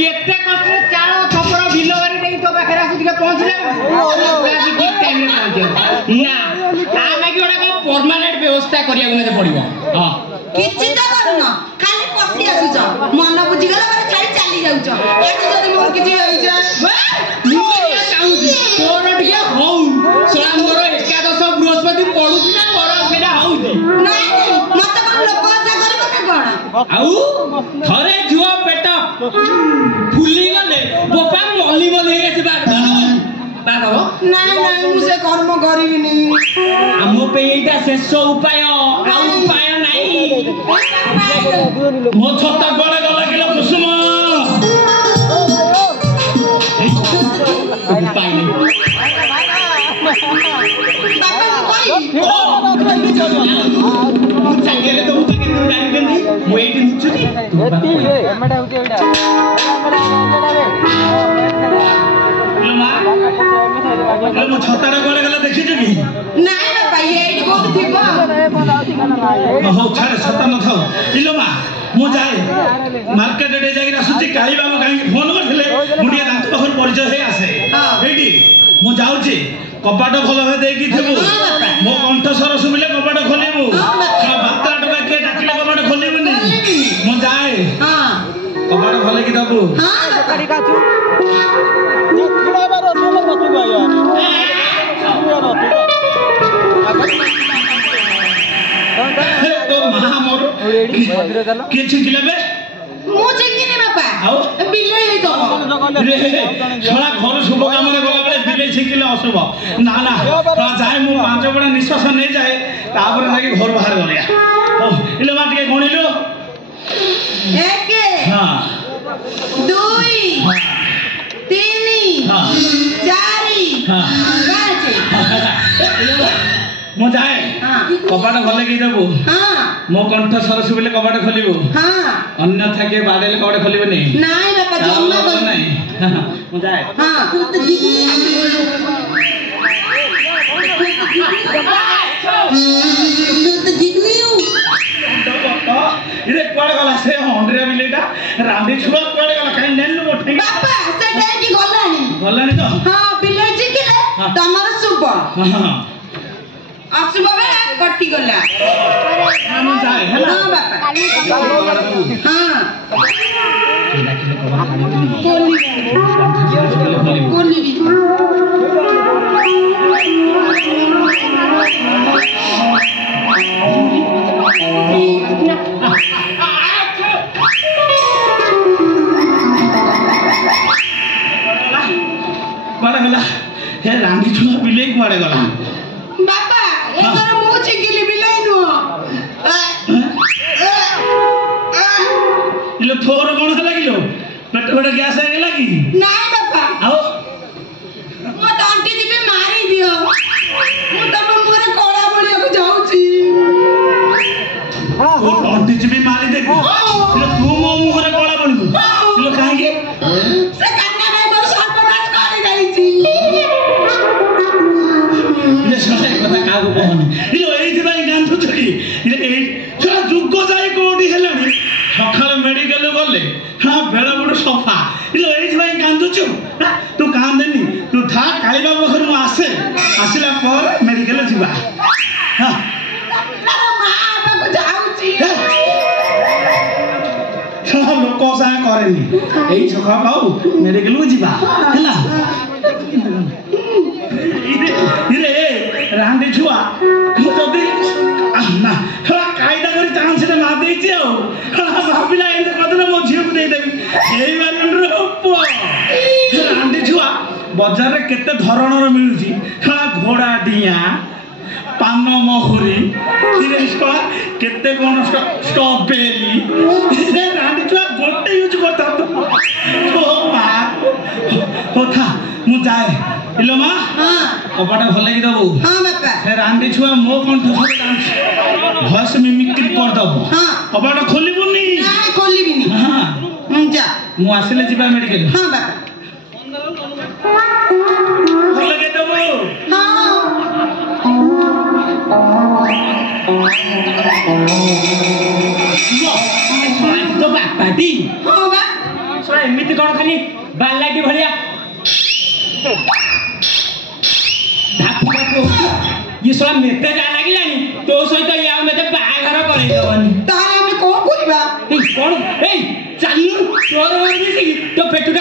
केते कष्ट चारो छपर बिलो बारी देई तो पाखरे आसी के पहुंचले ठीक टाइम रे पहुंचे ना आमे कि ओडा परमानेंट व्यवस्था करिया गने पड़िबो हां किछि त करन खाली पसी आसुछ मन बुझी गला बारे छाड़ी चली जाउछ एठी जदी मोर किछि होई जाय मु या चाहूची तोर टिके हौ सोला मोर एकादश बृहस्पति पडुची ना मोर सेडा हौची नाही मते कोन लोक आशा करबो ना कोन आउ थरे जुआ पेट फुली गले बोपा मली मली हेसी बागो नाही नाही मु से कर्म करिबिनी हमो पे एटा शेष उपाय आ उपाय नाही मो छत्ता गळे गला किलो कुसुम उपाय नहीं मु चांगेले तो उठे के डाली गंदी मु एटी नुचुनी एटी एमडा होती एडा मो छत्तार गळे गला देखि जगी नाही बाबा एटी कोन थिबो हो छाड़े छत्ता न थाओ इलो मा मु जाए मार्केट डे जागी आसुची काली बाबू काई फोन करथिले मुडिया दांत पखर परिचय हे आसे एटी मु जाउची कपाट भल हे देकी थिबु मो कंठ सर सुबिले कपाट खोलिबु बात्रा टका के डाकिले कपाट खोलिबुनी मु जाए हां कपाट भले की दबु हां गाड़ी काचू देखिला बार ओले मत गया तो महा मोर के छिकिले बे मु छिकिनी बाबा आओ बिले हे तो रे छोड़ा घर शुभ काम रे गला बेले बिले छिकिले अशुभ ना ना जाए मु पांच बड़ा निश्वास नै जाए तापर लागी घर बाहर गलिया ओ इले मा टिके गणिलो 1 हां 2 3 हां 4 हां 5 मु जाए कपाट भले की देबू हां मो कंठ सर सुबिले कपाट खोलिबू हां अन्यथा के बाडेले कपाट खोलिबो नै नाही बाबा जम्मा को नै मु जाए हां तू तो जिगनी हूं इरे कोड़ गला से होंडरे बिलेटा रांडी छुआ कोड़ गला काई नेल्लु मोठे बाबा से डेटी गलानी तो हां बिले जिकिले तमर शुभ हां अशुभ बेला कटि गला हम जाए है ना हां बाबा हां कोली कोड़ गला हे रांडी छुआ बिले कोड़ गला बाबा एकर मुंह छिकिली बिले नु इलो थोर कोन हला किलो पेट बड़ा गैस आ गेला की नाही बाबा आओ मो तंटी दिबे मारी दियो मु तम मुरे कोड़ा बळिया को जाउची ओ तंटी जिबे मारी दे इलो तू मो मुरे कोड़ा बळिबू इलो काहे के से कन्या भाई मोर सर्वनाश करि जाईची इले सहाय कथा कागो कहनी इलो एइथि बाई गांधु छकी इले एइ छोरा जुग्गो जाई कोडी हेलानी सखाल मेडिकल गले हां बेड़ा बड़ सफा इलो एइथि बाई गांधुचु तू कांदेनी तू था काली बाबा घर मु आसे आसिला पर मेडिकल जिबा हां तार मां बाबा जाउची छोरा लोक सा करेनी एइ सखा पाऊ मेडिकल जिबा हैला इरे रांडी छुआ जदी ना हला कायदा करी चांस से मा देछि आ भाबिला एंद कदन मो झियो को दे देबी एई बारन रोपो रांडी छुआ बाजार रे केते धरणर मिलुची हला घोड़ा डिया पान महुरी किरेस्पा केते कोन स्ट्रॉबेरी रांडी छुआ गोटे यूज करता तो ओ मा होथा मु जाए इलो मा हां कपाटा भले की दबू हां बाबा हे रांडी छुआ मो कंठ सब डांस भॉइस मिमिक्री कर दबू हां कपाटा खोलिबुनी नाही खोलिबिनी हां जा मु आसिले जिबा मेडिकल हां बाबा भले के दबू हां तो बापा दी हां बा सोए ଏମିତି କ'ଣ ଖାଲି ବାଲାଟି ଭଳିଆ ଧାପୁ ଧାପୁ ଇଏ ଶଳା ମେତେ ଯା ଲାଗିଲାଣି ତୋ ସହିତ ଇଏ ଆଉ ମତେ ବାହାଘର କରେଇଦବନି। ତାହେଲେ ଆମେ କ'ଣ କରିବା? କ'ଣ ଏଇ ଚାଲୁ ତୋର ମିଶିକି ତୋ ପେଟୁଟା